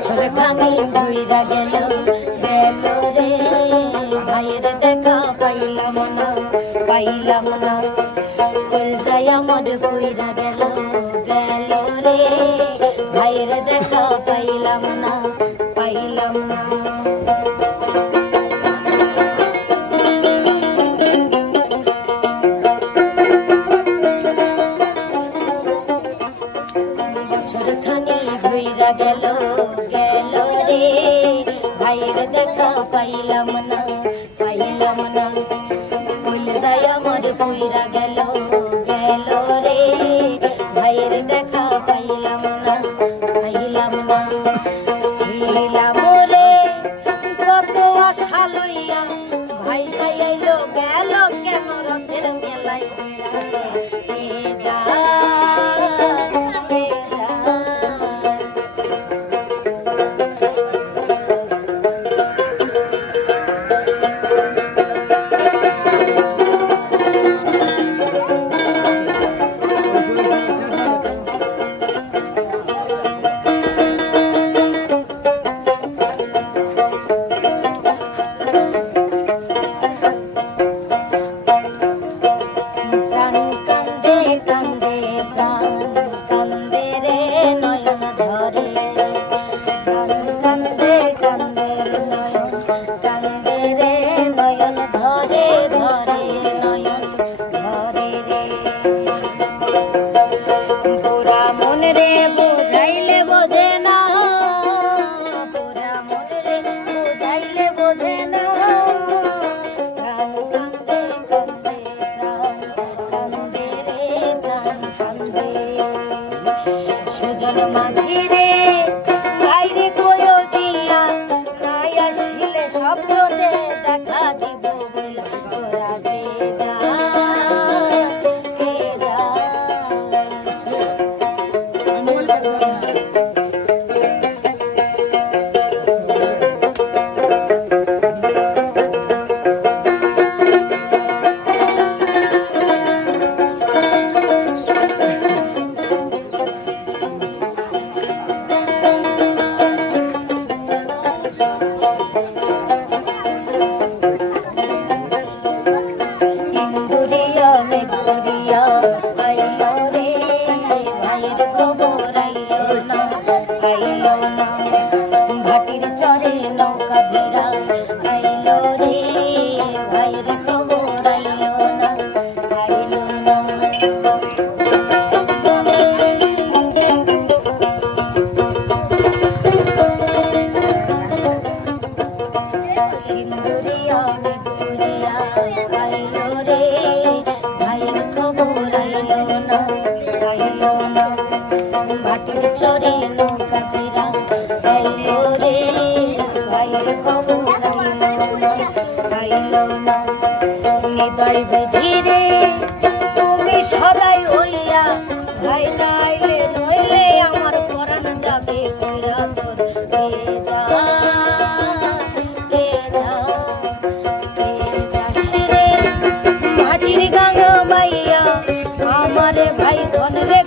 বছর খানি ঘুইরা গেল গেল রে ভাইয়ের দেখা পাইলাম না কলজাই আমার ঘুইরা গেল গেল রে ভাইয়ের দেখা পাইলাম না বছর খানি ঘুইরা গেল গেল রে ভাইয়ের দেখা পাইলাম না কলজাই আমার ঘুইরা গেল গেল রে ভাইয়ের দেখা পাইলাম না ছিলাম রে কত আশা লইয়া ভাই আইলো গেল কেন রথের মেলায় সুজন মাঝি রে বাইরে কয়ো দিয়া নাই আসিলে শব্দতে দেখা দিব তোরা কে যা ভাটির চরে নৌকা ভিড়া আইলো রে ভাইয়ের খবর আইলো না সিন্দুরিয়া মেঘুরিয়া আইলো রে ভাইয়ের খবর আইলো না ভাটির চরে নৌকা ভিড়া আইলো রে ভাইয়ের খবর আইলো না নিদয় বিধিরে তুমি সদাই হইয়া ভাই না আইলে নইলে আমার পরাণ যাবে পুরা তোর মাটির গাঙ্গা মাইয়া আমারে ভাই ধন রে